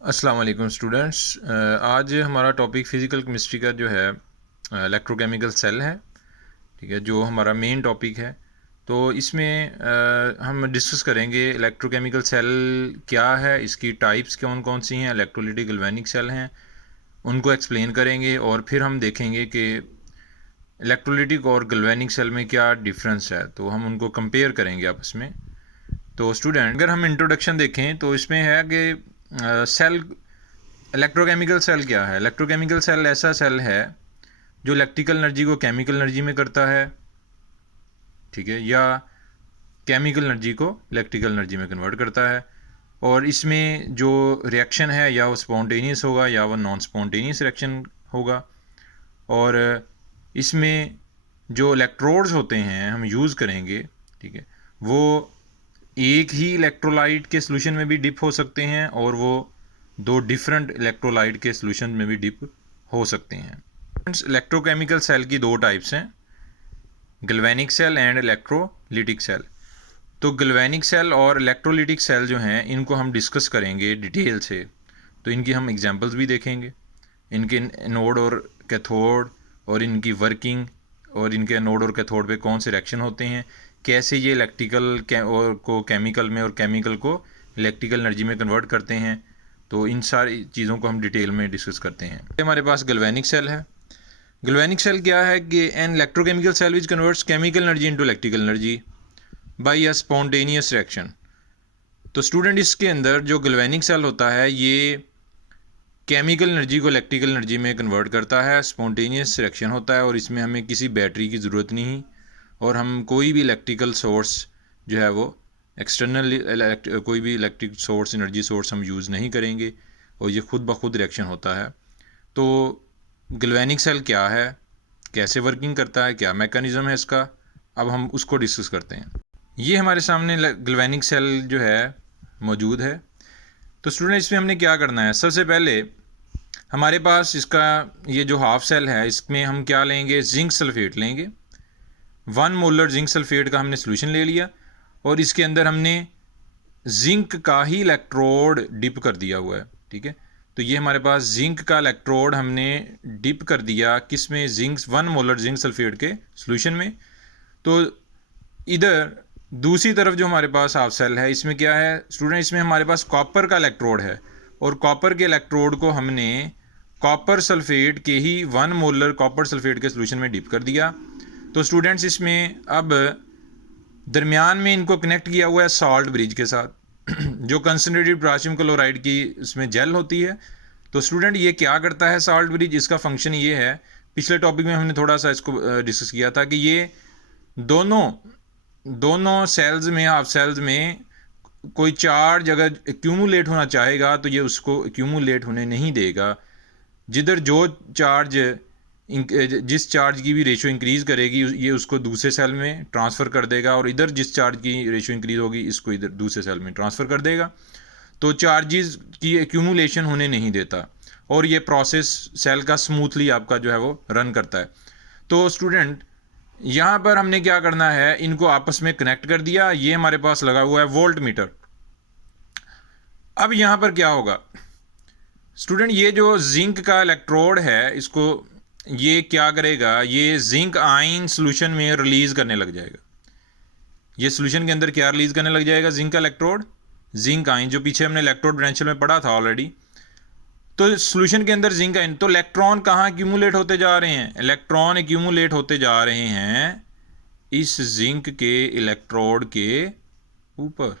अस्सलाम वालेकुम स्टूडेंट्स। आज हमारा टॉपिक फ़िज़िकल केमिस्ट्री का जो है इलेक्ट्रोकेमिकल सेल है। ठीक है, जो हमारा मेन टॉपिक है। तो इसमें हम डिस्कस करेंगे इलेक्ट्रोकेमिकल सेल क्या है, इसकी टाइप्स कौन कौन सी हैं, इलेक्ट्रोलाइटिक गैल्वेनिक सेल हैं, उनको एक्सप्लेन करेंगे और फिर हम देखेंगे कि इलेक्ट्रोलाइटिक और गैल्वेनिक सेल में क्या डिफरेंस है, तो हम उनको कंपेयर करेंगे आपस में। तो स्टूडेंट, अगर हम इंट्रोडक्शन देखें तो इसमें है कि सेल इलेक्ट्रोकेमिकल सेल क्या है। इलेक्ट्रोकेमिकल सेल ऐसा सेल है जो इलेक्ट्रिकल एनर्जी को केमिकल एनर्जी में करता है, ठीक है, या केमिकल एनर्जी को इलेक्ट्रिकल एनर्जी में कन्वर्ट करता है। और इसमें जो रिएक्शन है या वो स्पॉन्टेनियस होगा या वो नॉन स्पॉन्टेनियस रिएक्शन होगा। और इसमें जो इलेक्ट्रोड्स होते हैं हम यूज़ करेंगे, ठीक है, वो एक ही इलेक्ट्रोलाइट के सोल्यूशन में भी डिप हो सकते हैं और वो दो डिफरेंट इलेक्ट्रोलाइट के सोल्यूशन में भी डिप हो सकते हैं। इलेक्ट्रोकेमिकल सेल की दो टाइप्स हैं, galvanic cell and electrolytic cell. तो गैल्वेनिक सेल और इलेक्ट्रोलिटिक सेल जो हैं इनको हम डिस्कस करेंगे डिटेल से। तो इनकी हम एग्जांपल्स भी देखेंगे, इनके एनोड और कैथोड और इनकी वर्किंग, और इनके एनोड और कैथोड पे कौन से रिएक्शन होते हैं, कैसे ये इलेक्ट्रिकल और को केमिकल में और केमिकल को इलेक्ट्रिकल एनर्जी में कन्वर्ट करते हैं। तो इन सारी चीज़ों को हम डिटेल में डिस्कस करते हैं। हमारे पास गैल्वेनिक सेल है। गैल्वेनिक सेल क्या है कि an electrochemical cell which converts chemical energy into electrical energy by a spontaneous reaction. तो स्टूडेंट, इसके अंदर जो गैल्वेनिक सेल होता है ये केमिकल एनर्जी को इलेक्ट्रिकल एनर्जी में कन्वर्ट करता है, स्पॉन्टेनियस रिएक्शन होता है और इसमें हमें किसी बैटरी की ज़रूरत नहीं, और हम कोई भी इलेक्ट्रिकल सोर्स जो है वो एक्सटर्नल कोई भी इलेक्ट्रिक सोर्स, एनर्जी सोर्स हम यूज़ नहीं करेंगे और ये खुद ब खुद रिएक्शन होता है। तो गैल्वेनिक सेल क्या है, कैसे वर्किंग करता है, क्या मैकेनिज़्म है इसका, अब हम उसको डिस्कस करते हैं। ये हमारे सामने गैल्वेनिक सेल जो है मौजूद है। तो स्टूडेंट, इसमें हमने क्या करना है, सबसे पहले हमारे पास इसका ये जो हाफ सेल है इसमें हम क्या लेंगे, जिंक सल्फेट लेंगे। 1 मोलर जिंक सल्फेट का हमने सोल्यूशन ले लिया और इसके अंदर हमने जिंक का ही इलेक्ट्रोड डिप कर दिया हुआ है, ठीक है। तो ये हमारे पास जिंक का इलेक्ट्रोड हमने डिप कर दिया किस में, जिंक 1 मोलर जिंक सल्फेट के सोल्यूशन में। तो इधर दूसरी तरफ जो हमारे पास हाफ सेल है इसमें क्या है स्टूडेंट, इसमें हमारे पास कॉपर का इलेक्ट्रोड है और कॉपर के इलेक्ट्रोड को हमने कॉपर सल्फेट के ही 1 मोलर कॉपर सल्फेट के सोल्यूशन में डिप कर दिया। तो स्टूडेंट्स, इसमें अब दरमियान में इनको कनेक्ट किया हुआ है सॉल्ट ब्रिज के साथ जो कंसनट्रेटेड पोटेशियम क्लोराइड की इसमें जेल होती है। तो स्टूडेंट, ये क्या करता है सॉल्ट ब्रिज, इसका फंक्शन ये है, पिछले टॉपिक में हमने थोड़ा सा इसको डिस्कस किया था कि ये दोनों सेल्स में, हाफ सेल्स में कोई चार्ज अगर एक्यूमुलेट होना चाहेगा तो ये उसको एक्यूमुलेट होने नहीं देगा। जिधर जो चार्ज जिस चार्ज की भी रेशियो इंक्रीज़ करेगी ये उसको दूसरे सेल में ट्रांसफ़र कर देगा, और इधर जिस चार्ज की रेशियो इंक्रीज़ होगी इसको इधर दूसरे सेल में ट्रांसफ़र कर देगा। तो चार्जेस की एक्यूमुलेशन होने नहीं देता और ये प्रोसेस सेल का स्मूथली आपका जो है वो रन करता है। तो स्टूडेंट, यहाँ पर हमने क्या करना है, इनको आपस में कनेक्ट कर दिया। ये हमारे पास लगा हुआ है वोल्ट मीटर। अब यहाँ पर क्या होगा स्टूडेंट, ये जो जिंक का इलेक्ट्रोड है इसको ये क्या करेगा, ये जिंक आयन सोल्यूशन में रिलीज करने लग जाएगा। ये सोल्यूशन के अंदर क्या रिलीज करने लग जाएगा, जिंक का इलेक्ट्रोड, जिंक आयन, जो पीछे हमने इलेक्ट्रोड पोटेंशियल में पढ़ा था ऑलरेडी। तो सोल्यूशन के अंदर जिंक आयन, तो इलेक्ट्रॉन कहाँ एक्यूमुलेट होते जा रहे हैं, इलेक्ट्रॉन एक्यूमुलेट होते जा रहे हैं इस जिंक के इलेक्ट्रोड के ऊपर।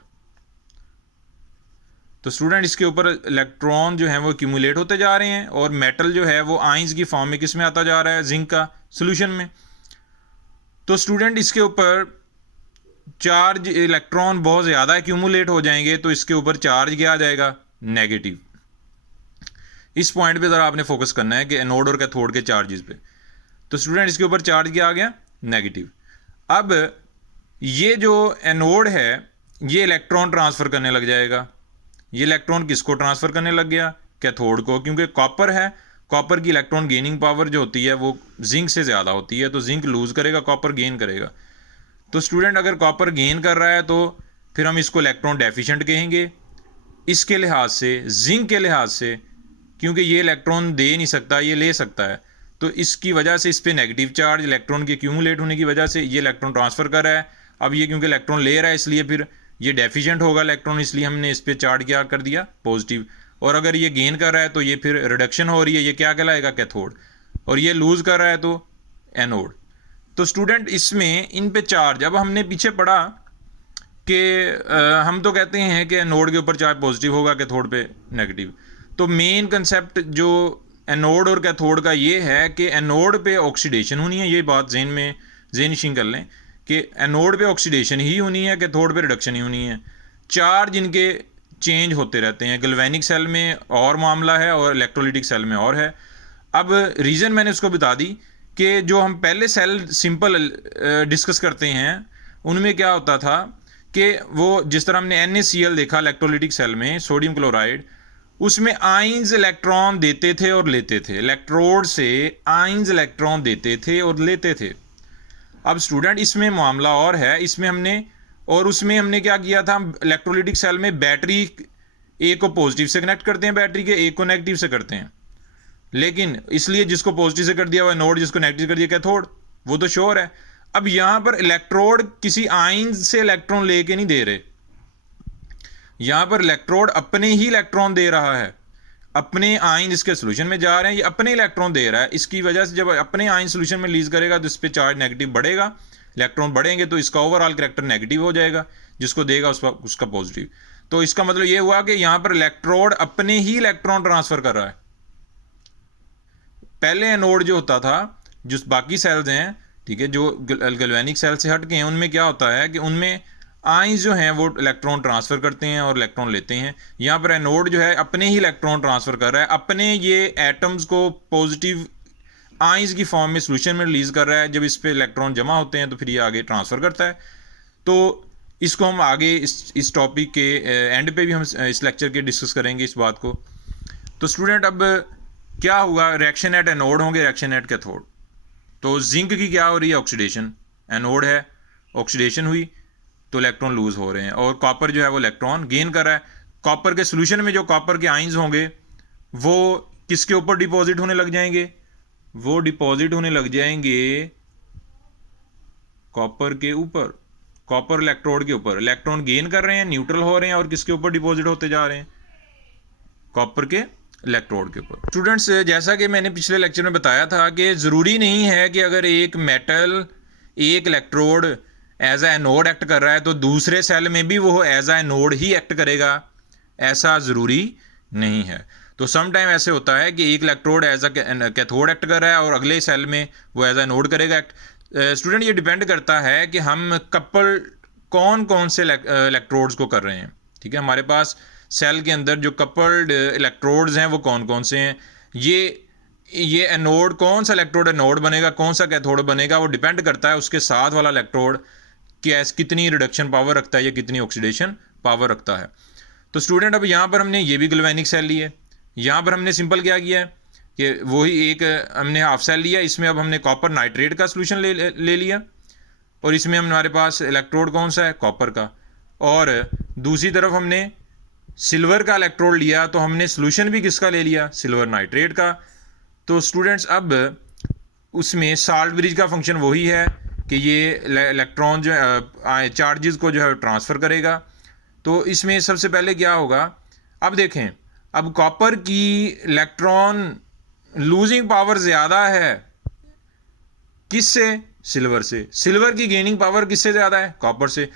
तो स्टूडेंट, इसके ऊपर इलेक्ट्रॉन जो है वो एक्यूमुलेट होते जा रहे हैं और मेटल जो है वो आयंस की फॉर्म में किस में आता जा रहा है, जिंक का सोल्यूशन में। तो स्टूडेंट, इसके ऊपर चार्ज, इलेक्ट्रॉन बहुत ज़्यादा एक्यूमुलेट हो जाएंगे तो इसके ऊपर चार्ज क्या आ जाएगा, नेगेटिव। इस पॉइंट पे ज़रा आपने फोकस करना है कि एनोड और कैथोड के चार्जेस पे। तो स्टूडेंट, इसके ऊपर चार्ज क्या आ गया, नेगेटिव। अब ये जो एनोड है ये इलेक्ट्रॉन ट्रांसफ़र करने लग जाएगा। ये इलेक्ट्रॉन किसको ट्रांसफ़र करने लग गया, कैथोड को, क्योंकि कॉपर है, कॉपर की इलेक्ट्रॉन गेनिंग पावर जो होती है वो जिंक से ज़्यादा होती है। तो जिंक लूज़ करेगा, कॉपर गेन करेगा। तो स्टूडेंट, अगर कॉपर गेन कर रहा है तो फिर हम इसको इलेक्ट्रॉन डेफिशिएंट कहेंगे। इसके लिहाज से, जिंक के लिहाज से, क्योंकि ये इलेक्ट्रॉन दे नहीं सकता, ये ले सकता है, तो इसकी वजह से इस पर नेगेटिव चार्ज इलेक्ट्रॉन के एक्यूमुलेट होने की वजह से ये इलेक्ट्रॉन ट्रांसफ़र कर रहा है। अब ये क्योंकि इलेक्ट्रॉन ले रहा है इसलिए फिर ये डेफिशिएंट होगा इलेक्ट्रॉन, इसलिए हमने इस पर चार्ज क्या कर दिया, पॉजिटिव। और अगर ये गेन कर रहा है तो ये फिर रिडक्शन हो रही है, ये क्या कहलाएगा, कैथोड। और ये लूज़ कर रहा है तो एनोड। तो स्टूडेंट इसमें इन पे चार्ज, अब हमने पीछे पढ़ा कि हम तो कहते हैं कि एनोड के ऊपर चार्ज पॉजिटिव होगा, कैथोड पे नेगेटिव। तो मेन कंसेप्ट जो एनोड और कैथोड का ये है कि एनोड पे ऑक्सीडेशन होनी है, ये बात जेन में जेनिशिंग कर लें कि एनोड पे ऑक्सीडेशन ही होनी है, कैथोड पे रिडक्शन ही होनी है। चार्ज इनके चेंज होते रहते हैं, गैल्वेनिक सेल में और मामला है और इलेक्ट्रोलिटिक सेल में और है। अब रीज़न मैंने उसको बता दी कि जो हम पहले सेल सिंपल डिस्कस करते हैं उनमें क्या होता था कि वो जिस तरह हमने NaCl देखा इलेक्ट्रोलिटिक सेल में, सोडियम क्लोराइड, उसमें आइंस इलेक्ट्रॉन देते थे और लेते थे, इलेक्ट्रोड से आइंस इलेक्ट्रॉन देते थे और लेते थे। अब स्टूडेंट इसमें मामला और है, इसमें हमने और उसमें हमने क्या किया था, इलेक्ट्रोलिटिक सेल में बैटरी एक को पॉजिटिव से कनेक्ट करते हैं, बैटरी के एक को नेगेटिव से करते हैं। लेकिन इसलिए जिसको पॉजिटिव से कर दिया वो नोड, जिसको नेगेटिव कर दिया कैथोड, वो तो श्योर है। अब यहां पर इलेक्ट्रोड किसी आयन से इलेक्ट्रॉन लेके नहीं दे रहे, यहां पर इलेक्ट्रोड अपने ही इलेक्ट्रॉन दे रहा है, अपने आयन इसके सोल्यूशन में जा रहे हैं, ये अपने इलेक्ट्रॉन दे रहा है। इसकी वजह से जब अपने आयन सोल्यूशन में रिलीज करेगा तो इस पर चार्ज नेगेटिव बढ़ेगा, इलेक्ट्रॉन बढ़ेंगे तो इसका ओवरऑल कैरेक्टर नेगेटिव हो जाएगा, जिसको देगा उसका पॉजिटिव। तो इसका मतलब ये हुआ कि यहां पर इलेक्ट्रोड अपने ही इलेक्ट्रॉन ट्रांसफर कर रहा है। पहले एनोड जो होता था, जो बाकी सेल्स हैं, ठीक है, जो गैल्वेनिक सेल से हट के हैं, उनमें क्या होता है कि उनमें आयंस जो हैं वो इलेक्ट्रॉन ट्रांसफ़र करते हैं और इलेक्ट्रॉन लेते हैं। यहाँ पर एनोड जो है अपने ही इलेक्ट्रॉन ट्रांसफ़र कर रहा है, अपने ये एटम्स को पॉजिटिव आयंस की फॉर्म में सोल्यूशन में रिलीज़ कर रहा है। जब इस पे इलेक्ट्रॉन जमा होते हैं तो फिर ये आगे ट्रांसफ़र करता है। तो इसको हम आगे इस टॉपिक के एंड पे भी हम इस लेक्चर के डिस्कस करेंगे इस बात को। तो स्टूडेंट अब क्या होगा, रिएक्शन एट एनोड होंगे, रिएक्शन एट कैथोड। तो जिंक की क्या हो रही है, ऑक्सीडेशन, एनोड है, ऑक्सीडेशन हुई तो इलेक्ट्रॉन लूज हो रहे हैं, और कॉपर जो है वो इलेक्ट्रॉन गेन कर रहा है। कॉपर के सोल्यूशन में जो कॉपर के आयंस होंगे वो किसके ऊपर डिपॉजिट होने लग जाएंगे, वो डिपॉजिट होने लग जाएंगे कॉपर के ऊपर, कॉपर इलेक्ट्रोड के ऊपर। इलेक्ट्रॉन गेन कर रहे हैं, न्यूट्रल हो रहे हैं, और किसके ऊपर डिपॉजिट होते जा रहे हैं, कॉपर के इलेक्ट्रोड के ऊपर। स्टूडेंट्स, जैसा कि मैंने पिछले लेक्चर में बताया था कि ज़रूरी नहीं है कि अगर एक मेटल, एक electrode as a anode act कर रहा है तो दूसरे सेल में भी वो एज ए एनोड ही एक्ट करेगा, ऐसा ज़रूरी नहीं है। तो सम टाइम ऐसे होता है कि एक electrode as a cathode act कर रहा है और अगले सेल में वो एज ए एनोड करेगा एक्ट। स्टूडेंट, ये डिपेंड करता है कि हम कपल कौन कौन से इलेक्ट्रोड्स को कर रहे हैं। ठीक है, हमारे पास सेल के अंदर जो कपल्ड इलेक्ट्रोड्स हैं वो कौन कौन से हैं, ये एनोड, कौन सा इलेक्ट्रोड एनोड बनेगा, कौन सा कैथोड बनेगा, वो डिपेंड करता है उसके साथ वाला इलेक्ट्रोड कितनी रिडक्शन पावर रखता है या कितनी ऑक्सीडेशन पावर रखता है। तो स्टूडेंट, अब यहाँ पर हमने ये भी गैल्वेनिक सेल ली है, यहाँ पर हमने सिंपल क्या किया है कि वही एक हमने हाफ सेल लिया, इसमें अब हमने कॉपर नाइट्रेट का सोल्यूशन ले लिया, और इसमें हमारे पास इलेक्ट्रोड कौन सा है, कॉपर का। और दूसरी तरफ हमने सिल्वर का इलेक्ट्रोड लिया, तो हमने सोल्यूशन भी किसका ले लिया, सिल्वर नाइट्रेट का। तो स्टूडेंट्स, अब उसमें साल्ट ब्रिज का फंक्शन वही है कि ये इलेक्ट्रॉन जो चार्जेस को जो है ट्रांसफ़र करेगा। तो इसमें सबसे पहले क्या होगा, अब देखें, अब कॉपर की इलेक्ट्रॉन लूजिंग पावर ज़्यादा है किससे, सिल्वर से। सिल्वर की गेनिंग पावर किससे ज़्यादा है, कॉपर से।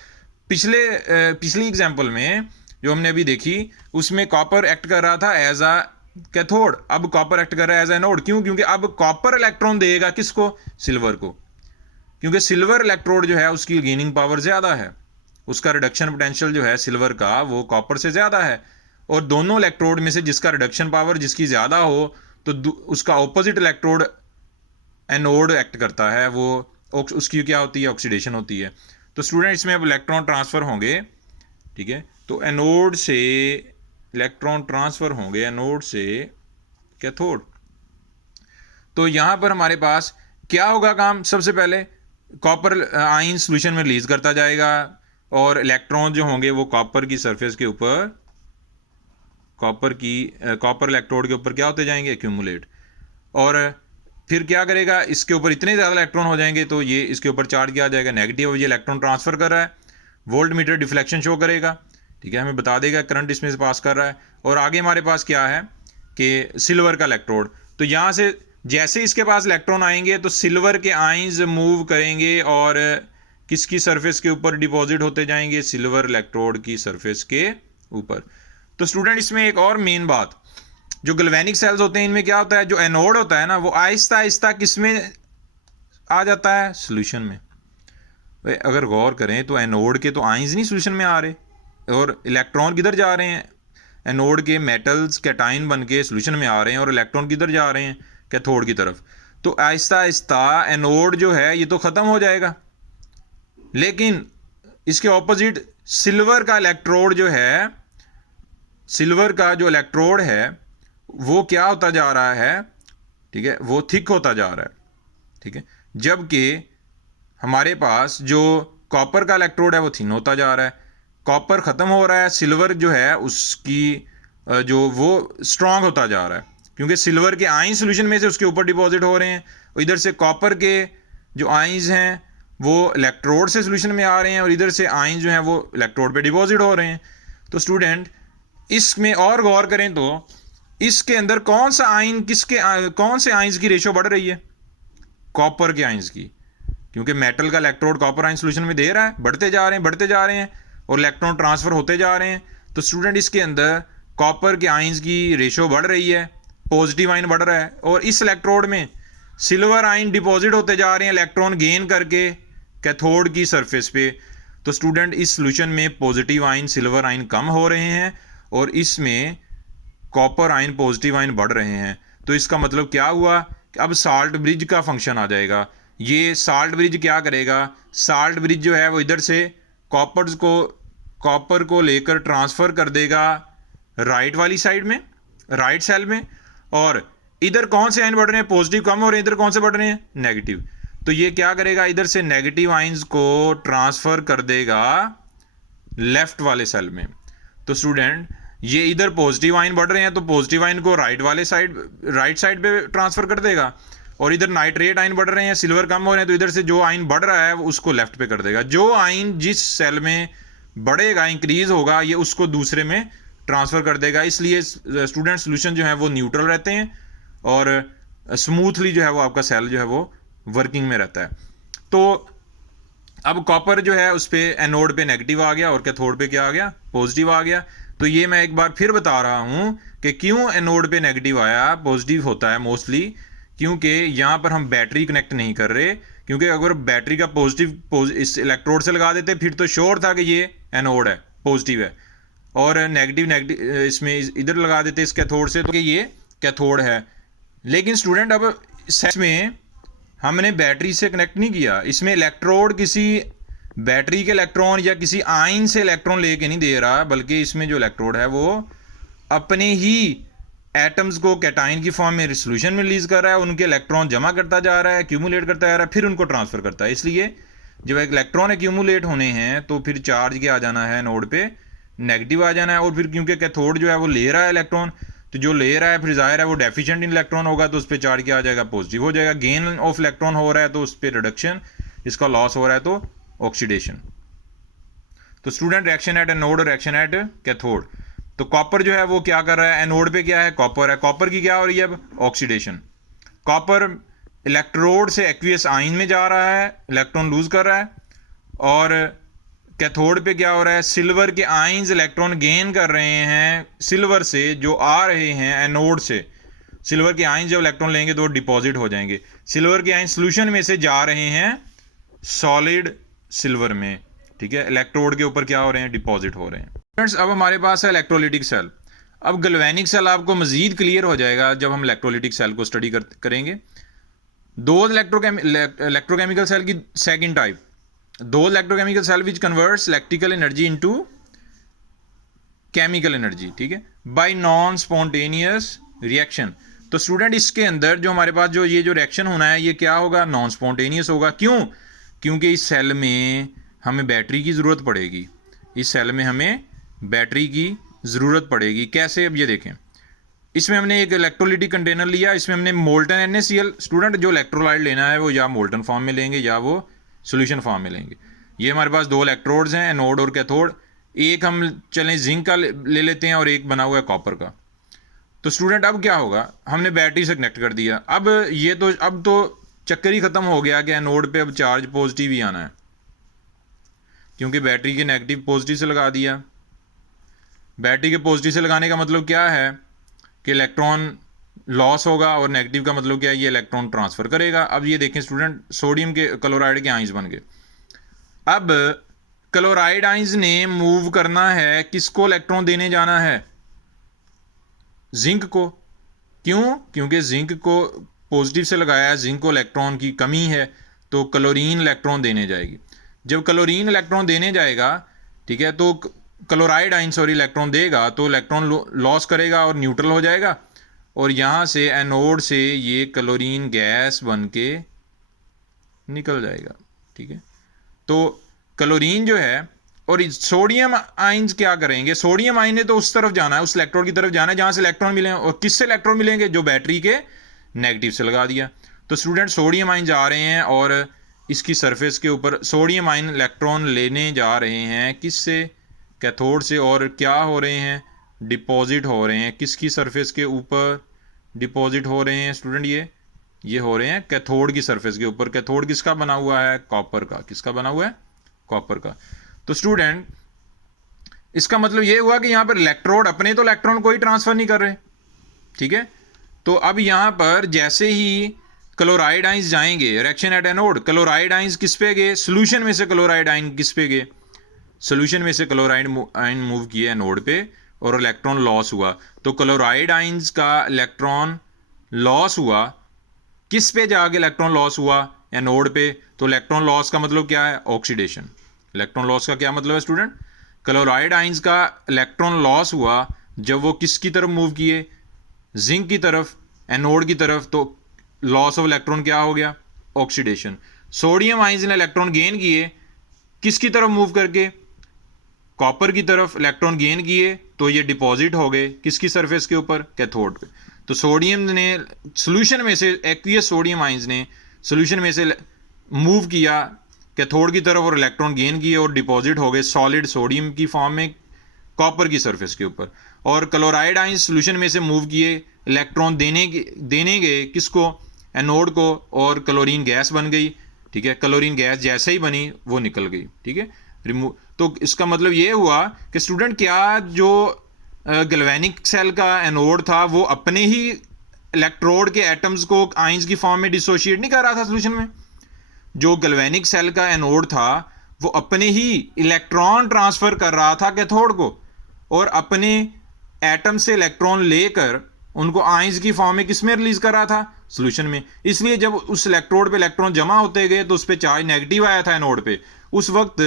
पिछली एग्जाम्पल में जो हमने अभी देखी उसमें कॉपर एक्ट कर रहा था एज आ कैथोड, अब कॉपर एक्ट कर रहा है एज ए एनोड। क्यों, क्योंकि अब कॉपर इलेक्ट्रॉन देगा किसको, सिल्वर को, क्योंकि सिल्वर इलेक्ट्रोड जो है उसकी गेनिंग पावर ज़्यादा है, उसका रिडक्शन पोटेंशियल जो है सिल्वर का वो कॉपर से ज़्यादा है। और दोनों इलेक्ट्रोड में से जिसका रिडक्शन पावर जिसकी ज़्यादा हो तो उसका ऑपोजिट इलेक्ट्रोड एनोड एक्ट करता है, वो उसकी क्या होती है, ऑक्सीडेशन होती है। तो स्टूडेंट, इसमें अब इलेक्ट्रॉन ट्रांसफ़र होंगे, ठीक है, तो एनोड से इलेक्ट्रॉन ट्रांसफ़र होंगे, एनोड से कैथोड। तो यहाँ पर हमारे पास क्या होगा काम, सबसे पहले कॉपर आयन सोल्यूशन में रिलीज करता जाएगा और इलेक्ट्रॉन जो होंगे वो कॉपर की सरफेस के ऊपर कॉपर इलेक्ट्रोड के ऊपर क्या होते जाएंगे, एक्यूमुलेट। और फिर क्या करेगा, इसके ऊपर इतने ज़्यादा इलेक्ट्रॉन हो जाएंगे तो ये इसके ऊपर चार्ज किया जाएगा नेगेटिव, ये इलेक्ट्रॉन ट्रांसफ़र कर रहा है, वोल्ट मीटर डिफ्लेक्शन शो करेगा, ठीक है, हमें बता देगा करंट इसमें से पास कर रहा है। और आगे हमारे पास क्या है कि सिल्वर का इलेक्ट्रोड, तो यहाँ से जैसे इसके पास इलेक्ट्रॉन आएंगे तो सिल्वर के आइंस मूव करेंगे और किसकी सरफेस के ऊपर डिपॉजिट होते जाएंगे, सिल्वर इलेक्ट्रोड की सरफेस के ऊपर। तो स्टूडेंट इसमें एक और मेन बात, जो गैल्वेनिक सेल्स होते हैं इनमें क्या होता है, जो एनोड होता है ना वो आहिस्ता आहिस्ता किस में आ जाता है, सोल्यूशन में। अगर गौर करें तो एनोड के तो आइंस नहीं सोल्यूशन में आ रहे, और इलेक्ट्रॉन किधर जा रहे हैं, एनोड के मेटल्स कैटाइन बन के सोल्यूशन में आ रहे हैं, और इलेक्ट्रॉन किधर जा रहे हैं, कैथोड की तरफ। तो आहिस्ता आहिस्ता एनोड जो है ये तो ख़त्म हो जाएगा, लेकिन इसके ऑपोजिट सिल्वर का इलेक्ट्रोड जो है, सिल्वर का जो इलेक्ट्रोड है वो क्या होता जा रहा है, ठीक है, वो थिक होता जा रहा है, ठीक है, जबकि हमारे पास जो कॉपर का इलेक्ट्रोड है वो थिन होता जा रहा है। कॉपर ख़त्म हो रहा है, सिल्वर जो है उसकी जो वो स्ट्रांग होता जा रहा है, क्योंकि सिल्वर के आयन सोल्यूशन में से उसके ऊपर डिपॉजिट हो रहे हैं, और इधर से कॉपर के जो आयंस हैं वो इलेक्ट्रोड से सोल्यूशन में आ रहे हैं, और इधर से आयन जो हैं वो इलेक्ट्रोड पे डिपॉजिट हो रहे हैं। तो स्टूडेंट इसमें और गौर करें तो इसके अंदर कौन सा आयन कौन से आयंस की रेशो बढ़ रही है, कॉपर के आयंस की, क्योंकि मेटल का इलेक्ट्रोड कॉपर आयन सोल्यूशन में दे रहा है, बढ़ते जा रहे हैं और इलेक्ट्रॉन ट्रांसफ़र होते जा रहे हैं। तो स्टूडेंट इसके अंदर कॉपर के आयंस की रेशो बढ़ रही है, पॉजिटिव आयन बढ़ रहा है, और इस इलेक्ट्रोड में सिल्वर आयन डिपॉजिट होते जा रहे हैं इलेक्ट्रॉन गेन करके कैथोड की सरफेस पे। तो स्टूडेंट इस सोल्यूशन में पॉजिटिव आयन सिल्वर आयन कम हो रहे हैं और इसमें कॉपर आयन पॉजिटिव आयन बढ़ रहे हैं। तो इसका मतलब क्या हुआ कि अब साल्ट ब्रिज का फंक्शन आ जाएगा। ये साल्ट ब्रिज क्या करेगा, साल्ट ब्रिज जो है वो इधर से कॉपर को लेकर ट्रांसफ़र कर देगा राइट वाली साइड में, राइट सेल में, और इधर कौन से आयन बढ़ रहे हैं, पॉजिटिव कम हो रहे हैं, इधर कौन से बढ़ रहे हैं, नेगेटिव। तो ये क्या करेगा, इधर से नेगेटिव आयंस को ट्रांसफ़र कर देगा लेफ्ट वाले सेल में। तो स्टूडेंट ये इधर पॉजिटिव आयन बढ़ रहे हैं तो पॉजिटिव आयन को राइट साइड पे ट्रांसफ़र कर देगा, और इधर नाइट्रेट आयन बढ़ रहे हैं, सिल्वर कम हो रहे हैं, तो इधर से जो आयन बढ़ रहा है वो उसको लेफ्ट पे कर देगा। जो आयन जिस सेल में बढ़ेगा, इंक्रीज होगा, ये उसको दूसरे में ट्रांसफ़र कर देगा। इसलिए स्टूडेंट सोल्यूशन जो है वो न्यूट्रल रहते हैं और स्मूथली जो है वो आपका सेल जो है वो वर्किंग में रहता है। तो अब कॉपर जो है उस पर एनोड पे नेगेटिव आ गया और कैथोड पे क्या आ गया, पॉजिटिव आ गया। तो ये मैं एक बार फिर बता रहा हूँ कि क्यों एनोड पे नेगेटिव आया, पॉजिटिव होता है मोस्टली, क्योंकि यहाँ पर हम बैटरी कनेक्ट नहीं कर रहे, क्योंकि अगर बैटरी का पॉजिटिव इस इलेक्ट्रोड से लगा देते फिर तो श्योर था कि ये एनोड है, पॉजिटिव है, और नेगेटिव इसमें इधर लगा देते इस कैथोड से तो कि ये कैथोड है। लेकिन स्टूडेंट अब सेल में हमने बैटरी से कनेक्ट नहीं किया, इसमें इलेक्ट्रोड किसी बैटरी के इलेक्ट्रॉन या किसी आयन से इलेक्ट्रॉन लेके नहीं दे रहा, बल्कि इसमें जो इलेक्ट्रोड है वो अपने ही एटम्स को कैटाइन की फॉर्म में सोल्यूशन में रिलीज कर रहा है, उनके इलेक्ट्रॉन जमा करता जा रहा है, एक्यूमुलेट करता जा रहा है, फिर उनको ट्रांसफ़र करता है। इसलिए जब एक इलेक्ट्रॉन एक्यूमुलेट होने हैं तो फिर चार्ज क्या आ जाना है, नोड पे नेगेटिव आ जाना है, और फिर क्योंकि कैथोड जो है वो ले रहा है इलेक्ट्रॉन, तो जो ले रहा है फिर जाहिर है वो डेफिशिएंट इन इलेक्ट्रॉन होगा, तो उस पर चार्ज क्या आ जाएगा, पॉजिटिव हो जाएगा। गेन ऑफ इलेक्ट्रॉन हो रहा है तो उस पर रिडक्शन, इसका लॉस हो रहा है तो ऑक्सीडेशन। तो स्टूडेंट रिएक्शन एट एनोड और रिएक्शन एट कैथोड, तो कॉपर जो है वो क्या कर रहा है, एनोड पे क्या है, कॉपर है, कॉपर की क्या हो रही है अब, ऑक्सीडेशन। कॉपर इलेक्ट्रोड से एक्वियस आयन में जा रहा है, इलेक्ट्रॉन लूज कर रहा है, और कैथोड पे क्या हो रहा है, सिल्वर के आयंस इलेक्ट्रॉन गेन कर रहे हैं सिल्वर से जो आ रहे हैं एनोड से। सिल्वर के आयंस जब इलेक्ट्रॉन लेंगे तो डिपॉजिट हो जाएंगे, सिल्वर के आयंस सोल्यूशन में से जा रहे हैं सॉलिड सिल्वर में, ठीक है, इलेक्ट्रोड के ऊपर क्या हो रहे हैं, डिपॉजिट हो रहे हैं। फ्रेंड्स अब हमारे पास है इलेक्ट्रोलिटिक सेल। अब गैल्वेनिक सेल आपको मजीद क्लियर हो जाएगा जब हम इलेक्ट्रोलिटिक सेल को स्टडी करेंगे। दो इलेक्ट्रोकेमिकल सेल की सेकंड टाइप, दो electrochemical cell which converts electrical energy into chemical energy, ठीक है, बाय नॉन स्पॉन्टेनियस रिएक्शन। तो स्टूडेंट इसके अंदर जो हमारे पास जो ये जो रिएक्शन होना है ये क्या होगा, नॉन स्पॉन्टेनियस होगा। क्यों, क्योंकि इस सेल में हमें बैटरी की ज़रूरत पड़ेगी, इस सेल में हमें बैटरी की ज़रूरत पड़ेगी। कैसे, अब ये देखें, इसमें हमने एक इलेक्ट्रोलिटिक कंटेनर लिया, इसमें हमने मोल्टन NaCl, स्टूडेंट जो इलेक्ट्रोलाइट लेना है वो या मोल्टन फॉर्म में लेंगे या वो सोल्यूशन फॉर्म में लेंगे। ये हमारे पास दो इलेक्ट्रोड्स हैं, एनोड और कैथोड। एक हम चलें जिंक का ले लेते हैं और एक बना हुआ है कॉपर का। तो स्टूडेंट अब क्या होगा, हमने बैटरी से कनेक्ट कर दिया। अब तो चक्कर ही ख़त्म हो गया कि एनोड पे अब चार्ज पॉजिटिव ही आना है, क्योंकि बैटरी के नेगेटिव पॉजिटिव से लगा दिया। बैटरी के पॉजिटिव से लगाने का मतलब क्या है कि इलेक्ट्रॉन लॉस होगा, और नेगेटिव का मतलब क्या है, ये इलेक्ट्रॉन ट्रांसफ़र करेगा। अब ये देखें स्टूडेंट, सोडियम के क्लोराइड के आइंस बन गए। अब क्लोराइड आइंस ने मूव करना है, किसको इलेक्ट्रॉन देने जाना है, जिंक को। क्यों? क्योंकि जिंक को पॉजिटिव से लगाया है, जिंक को इलेक्ट्रॉन की कमी है, तो क्लोरीन इलेक्ट्रॉन देने जाएगी। जब क्लोरीन इलेक्ट्रॉन देने जाएगा, ठीक है, तो क्लोराइड आइन इलेक्ट्रॉन देगा, तो इलेक्ट्रॉन लॉस करेगा और न्यूट्रल हो जाएगा, और यहाँ से एनोड से ये क्लोरीन गैस बन के निकल जाएगा। ठीक है, तो क्लोरीन जो है, और सोडियम आइंस क्या करेंगे, सोडियम आइन ने तो उस तरफ जाना है, उस इलेक्ट्रोड की तरफ जाना है जहाँ से इलेक्ट्रॉन मिले, और किससे इलेक्ट्रॉन मिलेंगे, जो बैटरी के नेगेटिव से लगा दिया। तो स्टूडेंट सोडियम आइन जा रहे हैं और इसकी सरफेस के ऊपर सोडियम आइन इलेक्ट्रॉन लेने जा रहे हैं, किससे, कैथोड से, और क्या हो रहे हैं, डिपॉजिट हो रहे हैं। किसकी सरफेस के ऊपर डिपॉजिट हो रहे हैं स्टूडेंट, ये हो रहे हैं कैथोड की सरफेस के ऊपर। कैथोड किसका बना हुआ है, कॉपर का। किसका बना हुआ है, कॉपर का। तो स्टूडेंट इसका मतलब ये हुआ कि यहां पर इलेक्ट्रोड अपने तो इलेक्ट्रॉन कोई ट्रांसफर नहीं कर रहे। ठीक है, तो अब यहां पर जैसे ही क्लोराइड आइंस जाएंगे, reaction at anode, chloride ions किस पे गए, सोल्यूशन में से क्लोराइड आइन किस पे गए, सोल्यूशन में से क्लोराइड आइन मूव किए एनोड पे, और इलेक्ट्रॉन लॉस हुआ। तो क्लोराइड आइंस का इलेक्ट्रॉन लॉस हुआ, किस पे जाके इलेक्ट्रॉन लॉस हुआ, एनोड पे। तो इलेक्ट्रॉन लॉस का मतलब क्या है, ऑक्सीडेशन। इलेक्ट्रॉन लॉस का क्या मतलब है स्टूडेंट, क्लोराइड आइंस का इलेक्ट्रॉन लॉस हुआ जब वो किसकी तरफ मूव किए, जिंक की तरफ, एनोड की तरफ, तो लॉस ऑफ इलेक्ट्रॉन क्या हो गया, ऑक्सीडेशन। सोडियम आइंस ने इलेक्ट्रॉन गेन किए, किसकी तरफ मूव करके, कॉपर की तरफ इलेक्ट्रॉन गेन किए, तो ये डिपॉजिट हो गए किसकी सरफेस के ऊपर, कैथोड पे। तो सोडियम ने सोल्यूशन में से, एक्वियस सोडियम आइंस ने सोल्यूशन में से मूव किया कैथोड की तरफ और इलेक्ट्रॉन गेन किए और डिपॉजिट हो गए सॉलिड सोडियम की फॉर्म में कॉपर की सरफेस के ऊपर। और क्लोराइड आइंस सोल्यूशन में से मूव किए, इलेक्ट्रॉन देने गए किसको, एनोड को, और क्लोरीन गैस बन गई। ठीक है, क्लोरीन गैस जैसे ही बनी वो निकल गई। ठीक है, रिमूव। तो इसका मतलब ये हुआ कि स्टूडेंट क्या जो गैल्वेनिक सेल का एनोड था वो अपने ही इलेक्ट्रोड के एटम्स को आइंस की फॉर्म में डिसोशिएट नहीं कर रहा था सोल्यूशन में। जो गैल्वेनिक सेल का एनोड था वो अपने ही इलेक्ट्रॉन ट्रांसफर कर रहा था कैथोड को, और अपने एटम से इलेक्ट्रॉन लेकर उनको आइंस की फॉर्म में किसमें रिलीज कर रहा था, सोल्यूशन में। इसलिए जब उस इलेक्ट्रोड पे इलेक्ट्रॉन जमा होते गए तो उस पर चार्ज नेगेटिव आया था एनोड पे। उस वक्त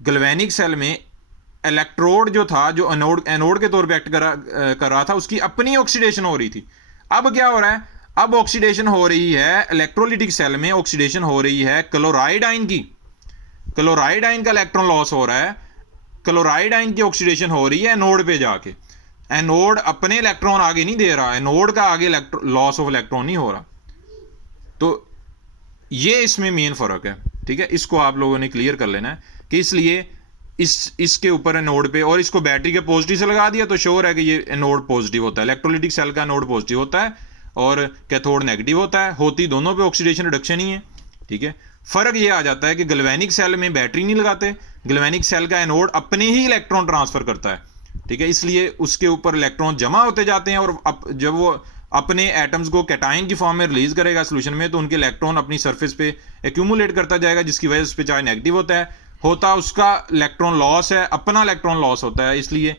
गैल्वेनिक सेल में इलेक्ट्रोड जो था, जो एनोड के तौर पे एक्ट कर रहा था, उसकी अपनी ऑक्सीडेशन हो रही थी। अब क्या हो रहा है, अब ऑक्सीडेशन हो रही है इलेक्ट्रोलिटिक सेल में, ऑक्सीडेशन हो रही है क्लोराइड आइन की। क्लोराइड आइन का इलेक्ट्रॉन लॉस हो रहा है, क्लोराइड आइन की ऑक्सीडेशन हो रही है एनोड पे जाके। एनोड अपने इलेक्ट्रॉन आगे नहीं दे रहा, एनोड का आगे लॉस ऑफ इलेक्ट्रॉन नहीं हो रहा। तो ये इसमें मेन फर्क है। ठीक है, इसको आप लोगों ने क्लियर कर लेना है कि इसलिए इसके ऊपर एनोड पे, और इसको बैटरी के पॉजिटिव से लगा दिया तो श्योर है कि ये एनोड पॉजिटिव होता है। इलेक्ट्रोलिटिक सेल का एनोड पॉजिटिव होता है और कैथोड नेगेटिव होता है, होती दोनों पे ऑक्सीडेशन रिडक्शन ही है। ठीक है, फर्क ये आ जाता है कि गैल्वेनिक सेल में बैटरी नहीं लगाते, गैल्वेनिक सेल का एनोड अपने ही इलेक्ट्रॉन ट्रांसफर करता है। ठीक है, इसलिए उसके ऊपर इलेक्ट्रॉन जमा होते जाते हैं, और जब वो अपने एटम्स को कैटायन की फॉर्म में रिलीज करेगा सोल्यूशन में, तो उनके इलेक्ट्रॉन अपनी सरफेस पे एक्यूमुलेट करता जाएगा, जिसकी वजह से उस पर चार्ज नेगेटिव होता उसका इलेक्ट्रॉन लॉस है, अपना इलेक्ट्रॉन लॉस होता है। इसलिए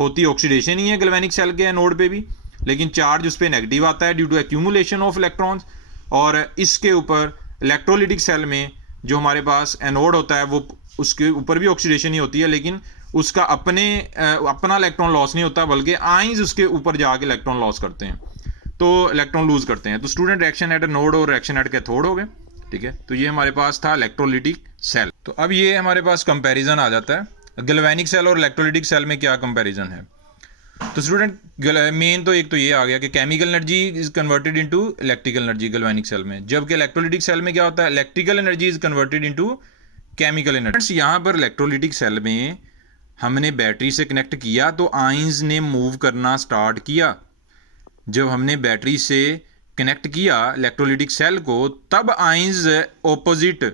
होती ऑक्सीडेशन ही है गैल्वेनिक सेल के एनोड पे भी, लेकिन चार्ज उस पर नेगेटिव आता है due to accumulation of electrons. और इसके ऊपर इलेक्ट्रोलिटिक सेल में जो हमारे पास एनोड होता है वो उसके ऊपर भी ऑक्सीडेशन ही होती है, लेकिन उसका अपना इलेक्ट्रॉन लॉस नहीं होता, बल्कि आइंस उसके ऊपर जाके इलेक्ट्रॉन लॉस करते हैं, तो इलेक्ट्रॉन लूज करते हैं। तो स्टूडेंट रिएक्शन एट एनोड और रिएक्शन एट कैथोड हो गए। ठीक है, तो ये हमारे पास था इलेक्ट्रोलिटिक सेल। तो अब ये हमारे पास कंपैरिजन आ जाता है, गैल्वेनिक सेल और इलेक्ट्रोलिटिक सेल में क्या कंपैरिजन है। तो स्टूडेंट मेन तो एक तो ये आ गया कि chemical energy is converted into electrical energy galvanic cell में, जबकि इलेक्ट्रोलिटिक सेल में क्या होता है, electrical energy is converted into chemical energy. यहाँ पर इलेक्ट्रोलिटिक सेल में हमने बैटरी से कनेक्ट किया तो आयंस ने मूव करना स्टार्ट किया। जब हमने बैटरी से कनेक्ट किया इलेक्ट्रोलिटिक सेल को, तब आयंस ऑपोजिट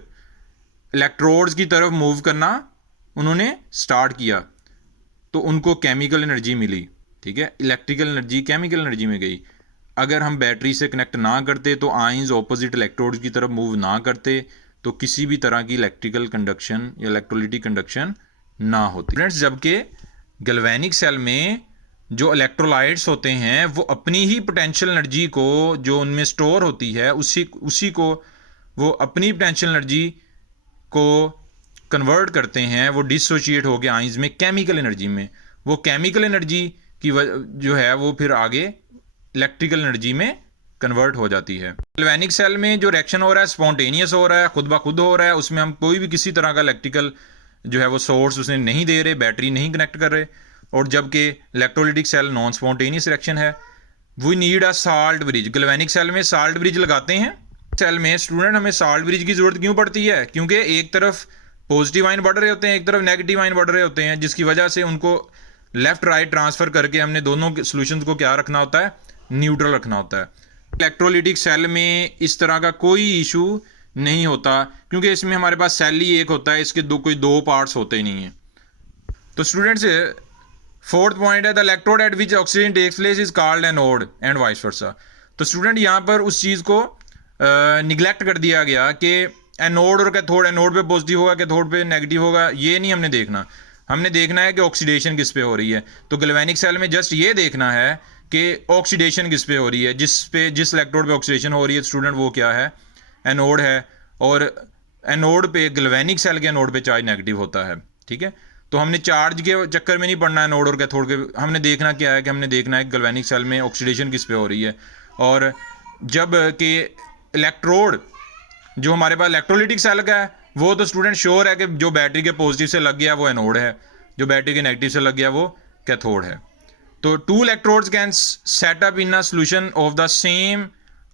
इलेक्ट्रोड्स की तरफ मूव करना उन्होंने स्टार्ट किया, तो उनको केमिकल एनर्जी मिली। ठीक है, इलेक्ट्रिकल एनर्जी केमिकल एनर्जी में गई। अगर हम बैटरी से कनेक्ट ना करते तो आयंस ऑपोजिट इलेक्ट्रोड्स की तरफ मूव ना करते तो किसी भी तरह की इलेक्ट्रिकल कंडक्शन या इलेक्ट्रोलिटिक कंडक्शन ना होती। फ्रेंड्स, जबकि गैल्वेनिक सेल में जो इलेक्ट्रोलाइट्स होते हैं वो अपनी ही पोटेंशियल एनर्जी को जो उनमें स्टोर होती है उसी को वो अपनी पोटेंशियल एनर्जी को कन्वर्ट करते हैं, वो डिसोशिएट हो गया आयंस में केमिकल एनर्जी में। वो केमिकल एनर्जी की जो है वो फिर आगे इलेक्ट्रिकल एनर्जी में कन्वर्ट हो जाती है। गैल्वेनिक सेल में जो रिएक्शन हो रहा है स्पॉन्टेनियस हो रहा है, खुद ब खुद हो रहा है, उसमें हम कोई भी किसी तरह का इलेक्ट्रिकल जो है वो सोर्स उसने नहीं दे रहे, बैटरी नहीं कनेक्ट कर रहे। और जबकि electrolytic cell non spontaneous reaction है। We need a salt bridge. Galvanic cell में साल्ट ब्रिज लगाते हैं। सेल में स्टूडेंट हमें साल्ट ब्रिज की जरूरत क्यों पड़ती है? क्योंकि एक तरफ पॉजिटिव आयन बढ़ रहे होते हैं, एक तरफ नेगेटिव आयन बढ़ रहे होते हैं, जिसकी वजह से उनको लेफ्ट राइट ट्रांसफर करके हमने दोनों सॉल्यूशंस को क्या रखना होता है, न्यूट्रल रखना होता है। इलेक्ट्रोलिटिक सेल में इस तरह का कोई इशू नहीं होता, क्योंकि इसमें हमारे पास सेल ही एक होता है, इसके कोई दो पार्ट्स होते ही नहीं है। तो स्टूडेंट्स, फोर्थ पॉइंट है the electrode at which oxygen takes place is called anode and vice versa. तो स्टूडेंट यहाँ पर उस चीज़ को निगलेक्ट कर दिया गया कि एनोड और कैथोड, एनोड पे पॉजिटिव होगा कैथोड पे नेगेटिव होगा, ये नहीं हमने देखना। हमने देखना है कि ऑक्सीडेशन किस पे हो रही है। तो गैल्वेनिक सेल में जस्ट ये देखना है कि ऑक्सीडेशन किस पे हो रही है, जिस इलेक्ट्रोड पे ऑक्सीडेशन हो रही है स्टूडेंट वो क्या है, एनोड है। और एनोड पे गैल्वेनिक सेल के एनोड पे चार्ज नेगेटिव होता है। ठीक है, तो हमने चार्ज के चक्कर में नहीं पड़ना है एनोड और कैथोड के। हमने देखना क्या है कि हमने देखना है गैल्वेनिक सेल में ऑक्सीडेशन किस पे हो रही है। और जब कि इलेक्ट्रोड जो हमारे पास इलेक्ट्रोलिटिक सेल का है वो तो स्टूडेंट श्योर है कि जो बैटरी के पॉजिटिव से लग गया वो एनोड है, जो बैटरी के नेगेटिव से लग गया वो कैथोड है। तो two electrodes can set up in a solution of the same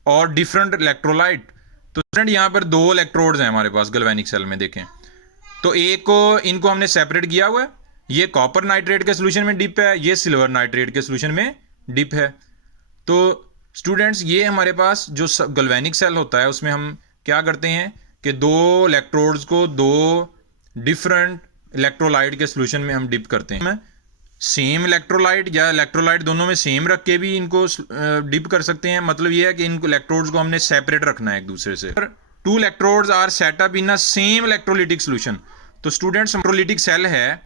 और डिफरेंट इलेक्ट्रोलाइट। तो स्टूडेंट यहाँ पर दो इलेक्ट्रोड्स हैं हमारे पास गैल्वेनिक सेल में, देखें तो एक को इनको हमने सेपरेट किया हुआ है, ये कॉपर नाइट्रेट के सॉल्यूशन में डिप है, ये सिल्वर नाइट्रेट के सॉल्यूशन में डिप है। तो स्टूडेंट्स, ये हमारे पास जो गैल्वेनिक सेल होता है उसमें हम क्या करते हैं कि दो इलेक्ट्रोड्स को दो डिफरेंट इलेक्ट्रोलाइट के सॉल्यूशन में हम डिप करते हैं। सेम इलेक्ट्रोलाइट या इलेक्ट्रोलाइट दोनों में सेम रख के भी इनको डिप कर सकते हैं। मतलब ये है कि इन इलेक्ट्रोड्स को हमने सेपरेट रखना है एक दूसरे से। Two electrodes are set up in a same electrolytic solution. तो स्टूडेंट्स, इलेक्ट्रोलिटिक सेल है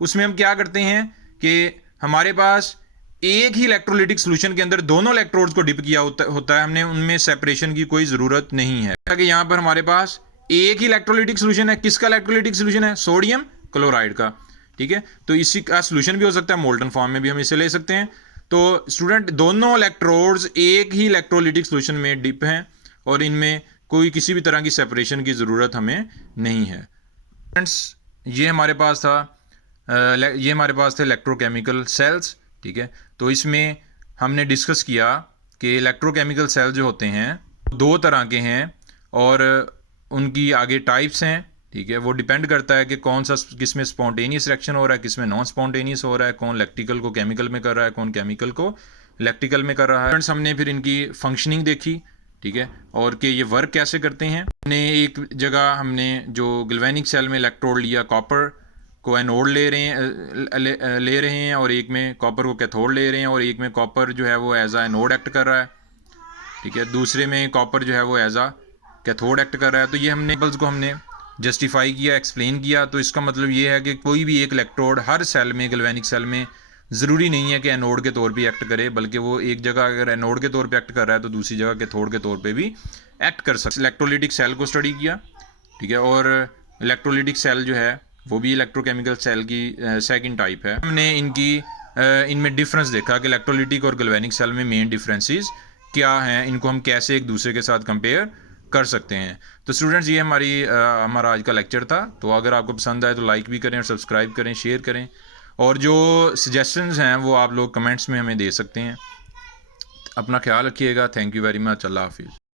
उसमें हम क्या करते हैं कि हमारे पास एक ही इलेक्ट्रोलिटिक सॉल्यूशन के अंदर दोनों इलेक्ट्रोड्स को डिप किया होता है, हमने उनमें सेपरेशन की कोई ज़रूरत नहीं है। कि यहाँ पर हमारे पास एक ही इलेक्ट्रोलिटिक सॉल्यूशन है। किसका इलेक्ट्रोलिटिक सॉल्यूशन है? सोडियम क्लोराइड का। ठीक है, तो इसी का सॉल्यूशन भी हो सकता है, मोल्टन फॉर्म में भी हम इसे ले सकते हैं। तो स्टूडेंट, दोनों इलेक्ट्रोड्स एक ही इलेक्ट्रोलिटिक सॉल्यूशन में डिप हैं और इनमें कोई किसी भी तरह की सेपरेशन की ज़रूरत हमें नहीं है। फ्रेंड्स, ये हमारे पास थे इलेक्ट्रोकेमिकल सेल्स। ठीक है, तो इसमें हमने डिस्कस किया कि इलेक्ट्रोकेमिकल सेल जो होते हैं दो तरह के हैं और उनकी आगे टाइप्स हैं। ठीक है, वो डिपेंड करता है कि कौन सा किस में स्पॉन्टेनियस रिएक्शन हो रहा है, किस में नॉन स्पॉन्टेनियस हो रहा है, कौन इलेक्ट्रिकल को केमिकल में कर रहा है, कौन केमिकल को इलेक्ट्रिकल में कर रहा है। फ्रेंड्स, हमने फिर इनकी फंक्शनिंग देखी। ठीक है, और कि ये वर्क कैसे करते हैं। हमने एक जगह हमने जो गैल्वेनिक सेल में इलेक्ट्रोड लिया, कॉपर को एनोड ले रहे हैं और एक में कॉपर को कैथोड ले रहे हैं और एक में कॉपर जो है वो एज आ एनोड एक्ट कर रहा है। ठीक है, दूसरे में कॉपर जो है वो एज आ कैथोड एक्ट कर रहा है। तो ये हमने को हमने जस्टिफाई किया, एक्सप्लेन किया। तो इसका मतलब ये है कि कोई भी एक इलेक्ट्रोड हर सेल में, गैल्वेनिक सेल में ज़रूरी नहीं है कि एनोड के तौर पे एक्ट करे, बल्कि वो एक जगह अगर एनोड के तौर पे एक्ट कर रहा है तो दूसरी जगह कैथोड के तौर पे भी एक्ट कर सकता है। इलेक्ट्रोलिटिक सेल को स्टडी किया। ठीक है, और इलेक्ट्रोलिटिक सेल जो है वो भी इलेक्ट्रोकेमिकल सेल की सेकंड टाइप है। हमने इनमें डिफरेंस देखा कि इलेक्ट्रोलिटिक और गैल्वेनिक सेल में मेन डिफरेंसेस क्या हैं, इनको हम कैसे एक दूसरे के साथ कंपेयर कर सकते हैं। तो स्टूडेंट्स, ये हमारा आज का लेक्चर था। तो अगर आपको पसंद आए तो लाइक भी करें और सब्सक्राइब करें, शेयर करें और जो सजेशंस हैं वो आप लोग कमेंट्स में हमें दे सकते हैं। अपना ख्याल रखिएगा। Thank you very much. अल्लाह हाफिज़।